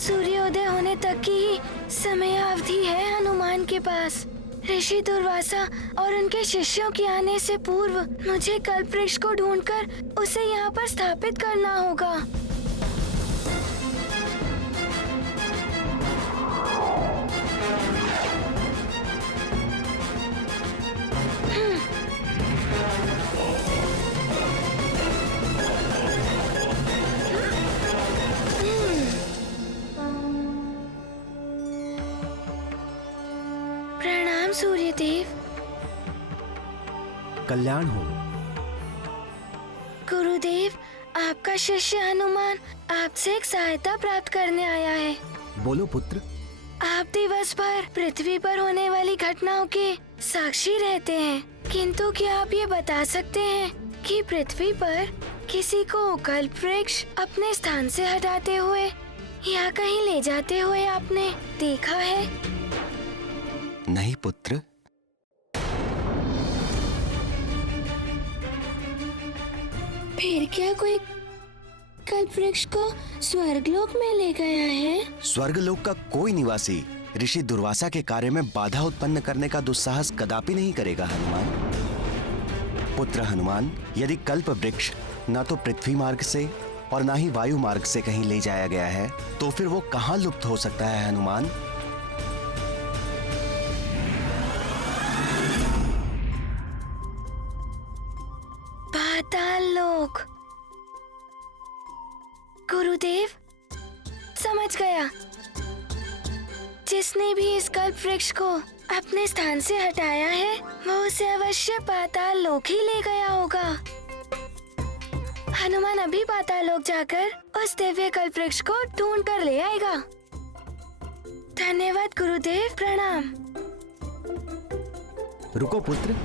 सूर्योदय होने तक की ही समय अवधि है हनुमान के पास। ऋषि दुर्वासा और उनके शिष्यों के आने से पूर्व मुझे कल्पवृक्ष को ढूंढकर उसे यहाँ पर स्थापित करना होगा। प्रणाम सूर्यदेव। कल्याण हो। गुरुदेव, आपका शिष्य हनुमान आपसे एक सहायता प्राप्त करने आया है। बोलो पुत्र। आप दिवस भर पृथ्वी पर होने वाली घटनाओं के साक्षी रहते हैं, किंतु क्या आप ये बता सकते हैं कि पृथ्वी पर किसी को कल्पवृक्ष अपने स्थान से हटाते हुए या कहीं ले जाते हुए आपने देखा है? नहीं पुत्र। फिर क्या कोई कल्पवृक्ष को स्वर्गलोक में ले गया है? स्वर्गलोक का कोई निवासी ऋषि दुर्वासा के कार्य में बाधा उत्पन्न करने का दुस्साहस कदापि नहीं करेगा हनुमान। पुत्र हनुमान, यदि कल्प वृक्ष न तो पृथ्वी मार्ग से और न ही वायु मार्ग से कहीं ले जाया गया है, तो फिर वो कहाँ लुप्त हो सकता है हनुमान? पाताल लोक। गुरुदेव, समझ गया। जिसने भी इस कल्प वृक्ष को अपने स्थान से हटाया है, वो उसे अवश्य पाताल लोक ही ले गया होगा। हनुमान अभी पाताल लोक जाकर उस दिव्य कल्प वृक्ष को ढूंढ कर ले आएगा। धन्यवाद गुरुदेव, प्रणाम। रुको पुत्र।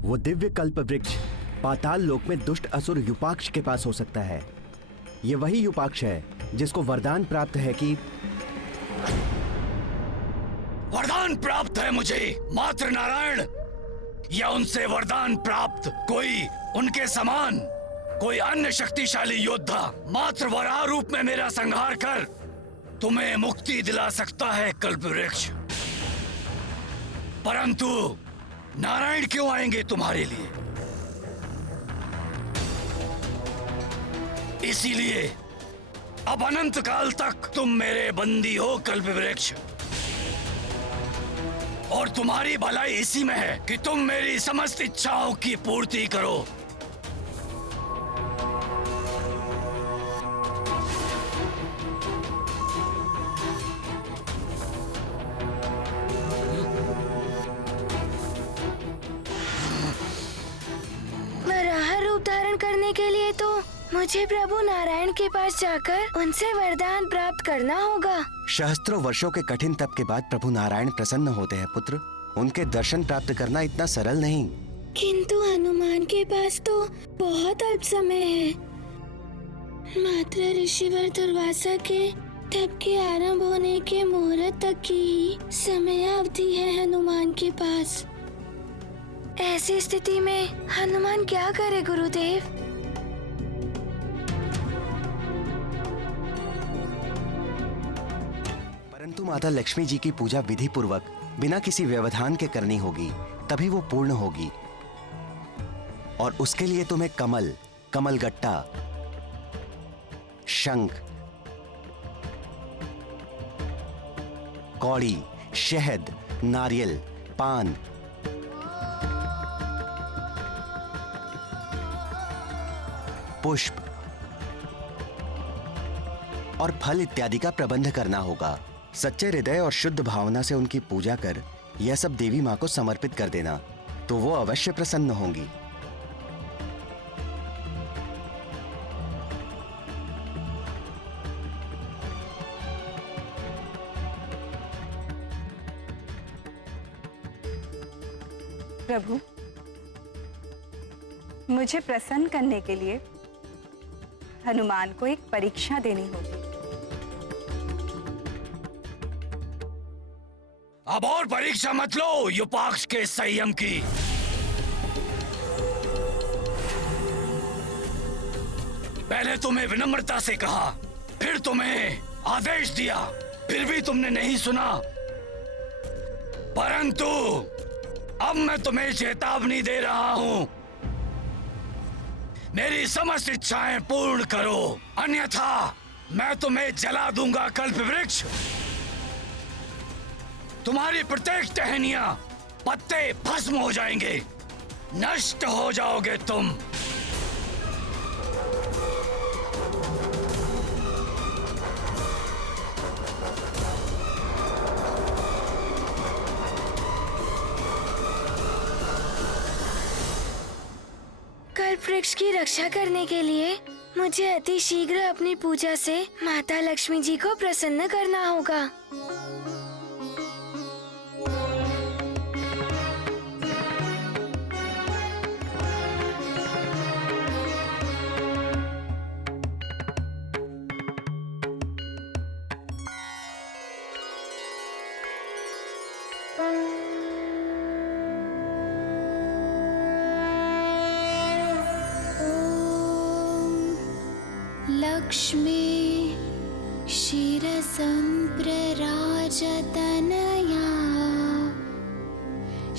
वो दिव्य कल्प वृक्ष पाताल लोक में दुष्ट असुर युपाक्ष के पास हो सकता है। ये वही युपाक्ष है जिसको वरदान प्राप्त है कि वरदान प्राप्त है मुझे मात्र नारायण, या उनसे वरदान प्राप्त कोई उनके समान कोई अन्य शक्तिशाली योद्धा मात्र वराह रूप में मेरा संहार कर तुम्हें मुक्ति दिला सकता है कल्पवृक्ष। परंतु नारायण क्यों आएंगे तुम्हारे लिए? इसीलिए अब अनंत काल तक तुम मेरे बंदी हो कल्पवृक्ष, और तुम्हारी भलाई इसी में है कि तुम मेरी समस्त इच्छाओं की पूर्ति करो। वराह रूप धारण करने के लिए तो मुझे प्रभु नारायण के पास जाकर उनसे वरदान प्राप्त करना होगा। सहस्त्रों वर्षों के कठिन तप के बाद प्रभु नारायण प्रसन्न होते हैं पुत्र। उनके दर्शन प्राप्त करना इतना सरल नहीं। किंतु हनुमान के पास तो बहुत अल्प समय है। मात्र ऋषिवर दुर्वासा के तप के आरंभ होने के मुहूर्त तक की ही समय अवधि है हनुमान के पास। ऐसी स्थिति में हनुमान क्या करे गुरुदेव? परंतु माता लक्ष्मी जी की पूजा विधि पूर्वक बिना किसी व्यवधान के करनी होगी, तभी वो पूर्ण होगी। और उसके लिए तुम्हें कमल, कमलगट्टा, शंख, कौड़ी, शहद, नारियल, पान, पुष्प और फल इत्यादि का प्रबंध करना होगा। सच्चे हृदय और शुद्ध भावना से उनकी पूजा कर यह सब देवी मां को समर्पित कर देना, तो वो अवश्य प्रसन्न होंगी। प्रभु, मुझे प्रसन्न करने के लिए हनुमान को एक परीक्षा देनी होगी। अब और परीक्षा मत लो युपाक्ष के संयम की। पहले तुम्हें विनम्रता से कहा, फिर तुम्हें आदेश दिया, फिर भी तुमने नहीं सुना। परंतु अब मैं तुम्हें चेतावनी दे रहा हूं, मेरी समस्त इच्छाएं पूर्ण करो, अन्यथा मैं तुम्हें जला दूंगा कल्प वृक्ष। तुम्हारी प्रत्येक टहनियां, पत्ते भस्म हो जाएंगे, नष्ट हो जाओगे तुम। कल्प वृक्ष की रक्षा करने के लिए मुझे अति शीघ्र अपनी पूजा से माता लक्ष्मी जी को प्रसन्न करना होगा। लक्ष्मी शिरसंप्रराजतनया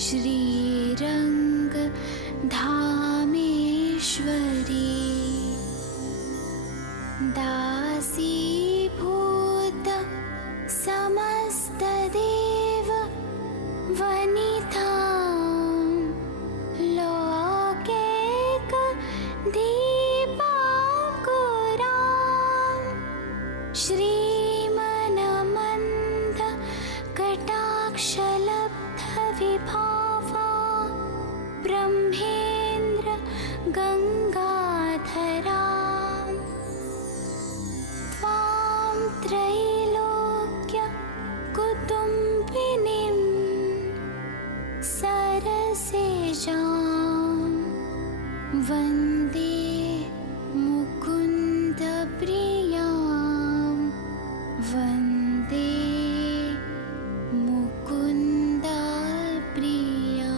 श्रीरंग धामेश्वरी दासीभूत समस्तदेव वनिता लोकैक दीपांकुरा श्रीमनमन्द कटाक्षलब्ध विभावा ब्रह्मेन्द्र गंगाधरा त्वां त्रैलोक्य कुटुम्बिनीं सरसिजां वन्दे मुकुन्द प्रियां वन्दे मुकुन्द प्रियां।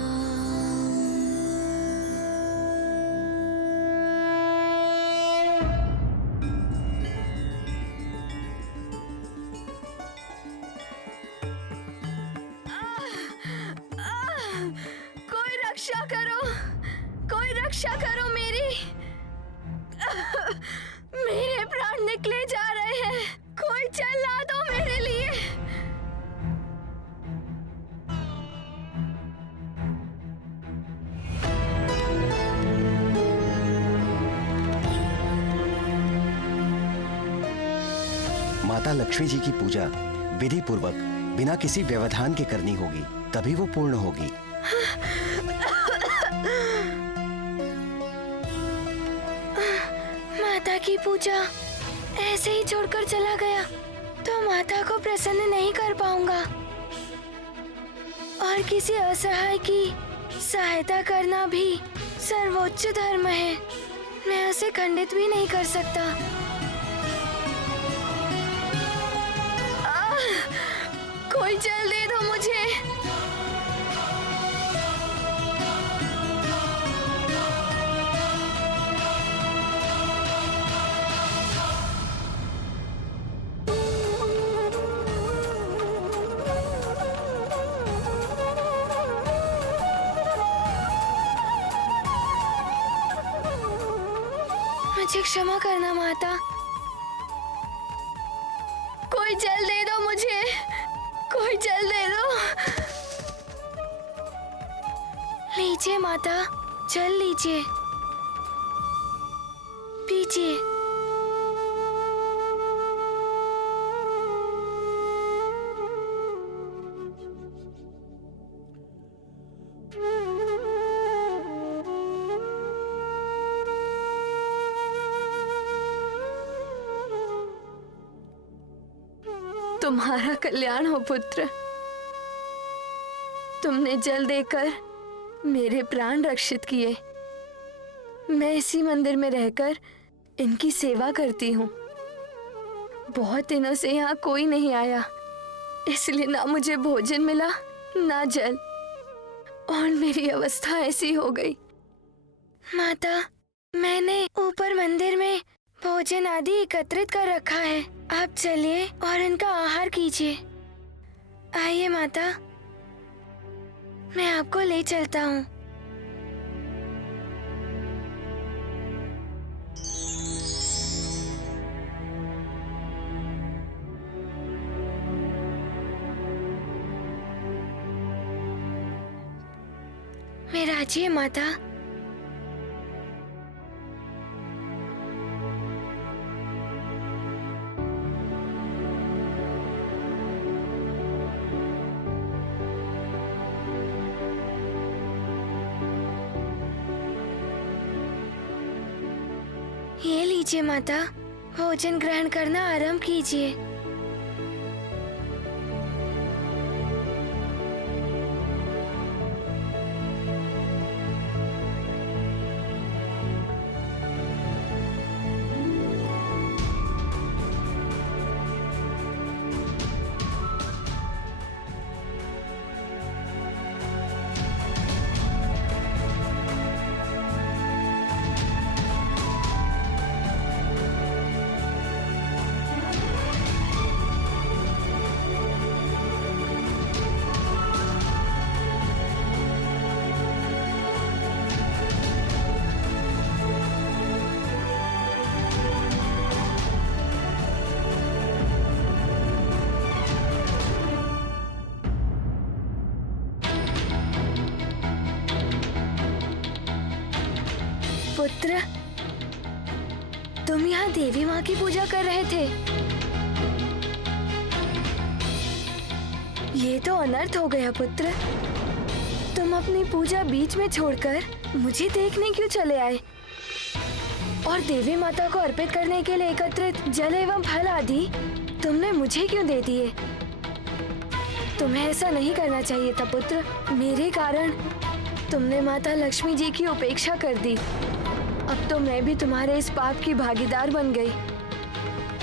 कोई रक्षा करो, कोई रक्षा करो मेरी। मेरे प्राण निकले जा रहे हैं, कोई चला दो मेरे लिए। माता लक्ष्मी जी की पूजा विधि पूर्वक बिना किसी व्यवधान के करनी होगी, तभी वो पूर्ण होगी। माता की पूजा ऐसे ही छोड़कर चला गया तो माता को प्रसन्न नहीं कर पाऊंगा, और किसी असहाय की सहायता करना भी सर्वोच्च धर्म है। मैं उसे खंडित भी नहीं कर सकता। कोई जल दे दो मुझे। मुझे क्षमा करना माता, कोई जल दे दो मुझे, कोई जल दे दो। लीजिए माता, जल लीजिए, पीजिए। तुम्हारा कल्याण हो पुत्र। तुमने जल देकर मेरे प्राण रक्षित किए। मैं इसी मंदिर में रहकर इनकी सेवा करती हूँ। बहुत दिनों से यहाँ कोई नहीं आया, इसलिए ना मुझे भोजन मिला ना जल, और मेरी अवस्था ऐसी हो गई। माता, मैंने ऊपर मंदिर में भोजन आदि एकत्रित कर रखा है। आप चलिए और इनका आहार कीजिए। आइए माता, मैं आपको ले चलता हूँ। विराजिए माता। ये लीजिए माता, भोजन ग्रहण करना आरंभ कीजिए। पुत्र, तुम यहाँ देवी माँ की पूजा कर रहे थे। ये तो अनर्थ हो गया पुत्र। तुम अपनी पूजा बीच में छोड़कर मुझे देखने क्यों चले आए? और देवी माता को अर्पित करने के लिए एकत्रित जल एवं फल आदि तुमने मुझे क्यों दे दिए? तुम्हें ऐसा नहीं करना चाहिए था पुत्र। मेरे कारण तुमने माता लक्ष्मी जी की उपेक्षा कर दी। अब तो मैं भी तुम्हारे इस पाप की भागीदार बन गई।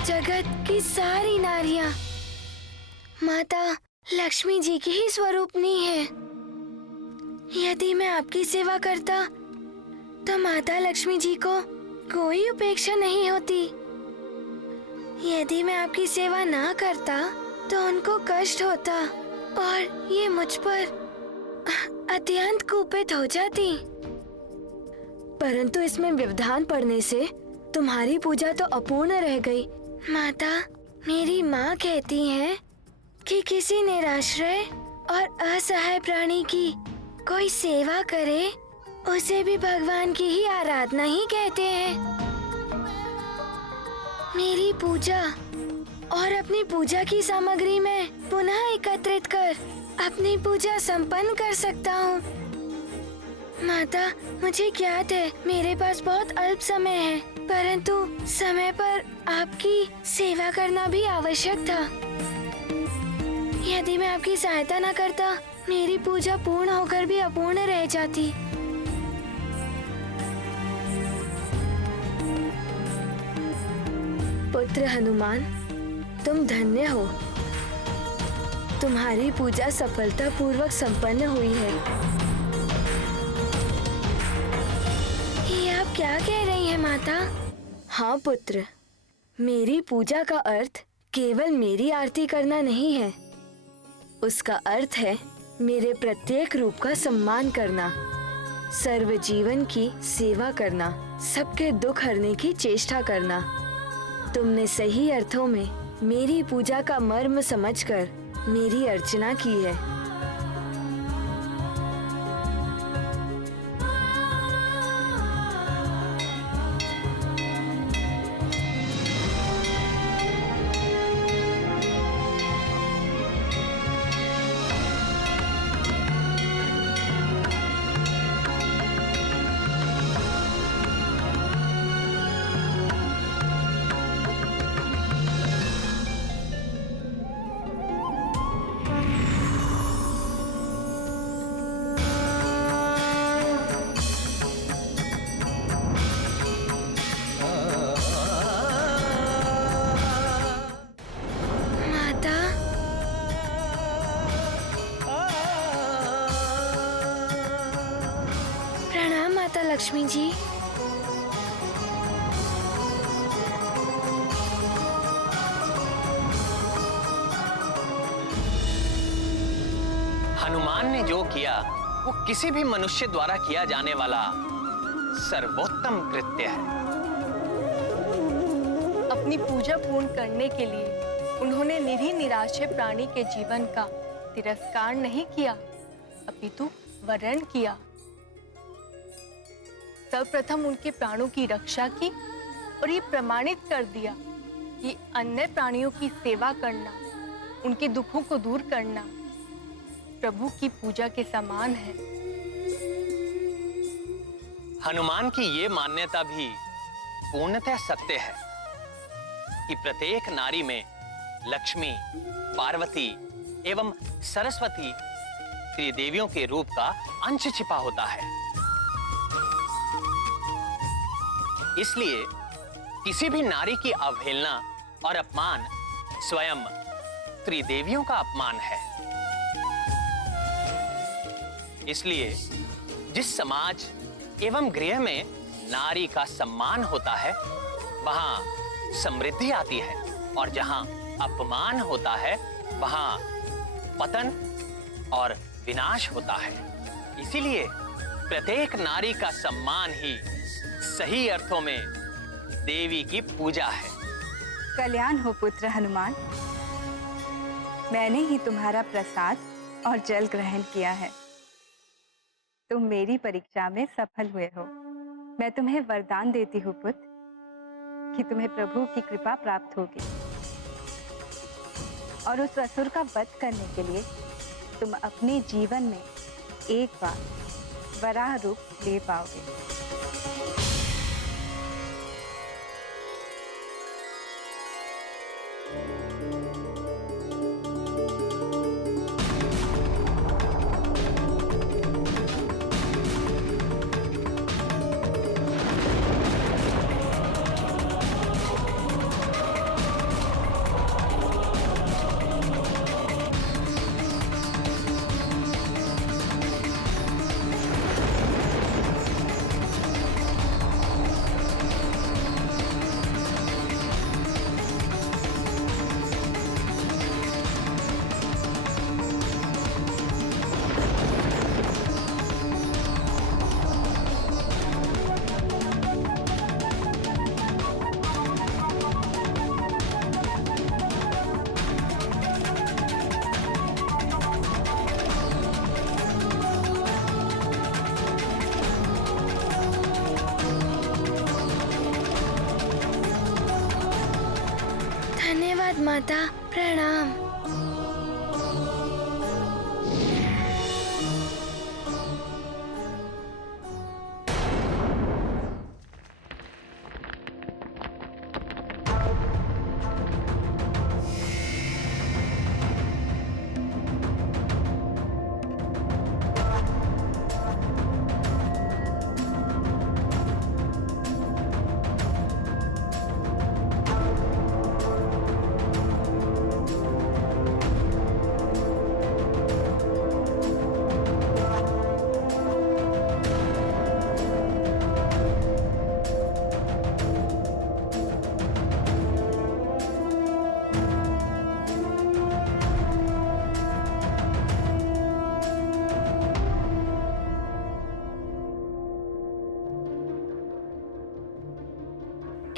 जगत की सारी नारियां माता लक्ष्मी जी की ही स्वरूपनी है। यदि मैं आपकी सेवा करता तो माता लक्ष्मी जी को कोई उपेक्षा नहीं होती। यदि मैं आपकी सेवा ना करता तो उनको कष्ट होता और ये मुझ पर अत्यंत कुपित हो जाती। परंतु इसमें व्यवधान पड़ने से तुम्हारी पूजा तो अपूर्ण रह गई। माता, मेरी माँ कहती हैं कि किसी निराश्रय और असहाय प्राणी की कोई सेवा करे उसे भी भगवान की ही आराधना ही कहते हैं। मेरी पूजा और अपनी पूजा की सामग्री में पुनः एकत्रित कर अपनी पूजा संपन्न कर सकता हूँ। माता, मुझे ज्ञात है मेरे पास बहुत अल्प समय है, परंतु समय पर आपकी सेवा करना भी आवश्यक था। यदि मैं आपकी सहायता न करता, मेरी पूजा पूर्ण होकर भी अपूर्ण रह जाती। पुत्र हनुमान, तुम धन्य हो। तुम्हारी पूजा सफलतापूर्वक संपन्न हुई है। ये आप क्या कह रही हैं माता? हाँ पुत्र, मेरी पूजा का अर्थ केवल मेरी आरती करना नहीं है। उसका अर्थ है मेरे प्रत्येक रूप का सम्मान करना, सर्व जीवन की सेवा करना, सबके दुख हरने की चेष्टा करना। तुमने सही अर्थों में मेरी पूजा का मर्म समझकर मेरी अर्चना की है। लक्ष्मी जी, किया वो किसी भी मनुष्य द्वारा किया जाने वाला सर्वोत्तम कृत्य है। अपनी पूजा पूर्ण करने के लिए उन्होंने निरीह निराश्रय प्राणी के जीवन का तिरस्कार नहीं किया, अपितु वरण किया। सर्वप्रथम उनके प्राणों की रक्षा की और ये प्रमाणित कर दिया कि अन्य प्राणियों की सेवा करना, उनके दुखों को दूर करना प्रभु की पूजा के समान है। हनुमान की ये मान्यता भी पूर्णतः सत्य है कि प्रत्येक नारी में लक्ष्मी, पार्वती एवं सरस्वती त्रिदेवियों के रूप का अंश छिपा होता है। इसलिए किसी भी नारी की अवहेलना और अपमान स्वयं त्रिदेवियों का अपमान है। इसलिए जिस समाज एवं गृह में नारी का सम्मान होता है वहां समृद्धि आती है, और जहां अपमान होता है वहां पतन और विनाश होता है। इसीलिए प्रत्येक नारी का सम्मान ही सही अर्थों में देवी की पूजा है। कल्याण हो पुत्र हनुमान। मैंने ही तुम्हारा प्रसाद और जल ग्रहण किया है। तुम मेरी परीक्षा में सफल हुए हो। मैं तुम्हें वरदान देती हूँ पुत्र कि तुम्हें प्रभु की कृपा प्राप्त होगी और उस असुर का वध करने के लिए तुम अपने जीवन में एक बार वराह रूप ले पाओगे। धन्यवाद माता, प्रणाम।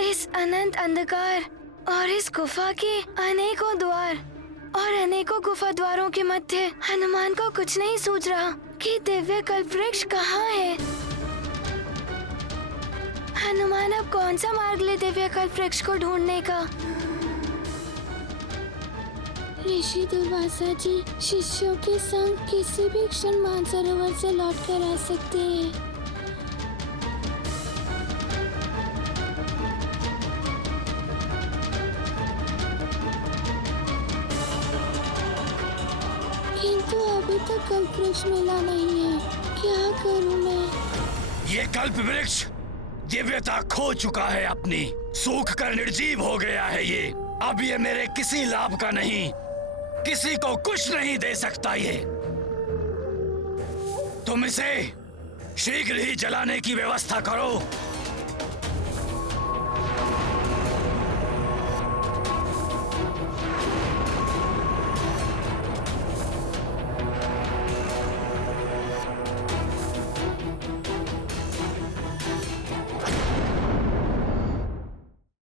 इस अनंत अंधकार और इस गुफा के अनेकों द्वार और अनेकों गुफा द्वारों के मध्य हनुमान को कुछ नहीं सूझ रहा कि दिव्य कल्प वृक्ष कहाँ है। हनुमान अब कौन सा मार्ग ले दिव्य कल्प वृक्ष को ढूंढने का। ऋषि दुर्वासा जी शिष्यों के संग किसी भी क्षण मानसरोवर से लौट कर आ सकते हैं। किंतु अभी तक कल्प वृक्ष मिला नहीं है। क्या करूं मैं? ये कल्प वृक्ष दिव्यता खो चुका है अपनी, सूख कर निर्जीव हो गया है ये। अब ये मेरे किसी लाभ का नहीं, किसी को कुछ नहीं दे सकता ये। तुम इसे शीघ्र ही जलाने की व्यवस्था करो।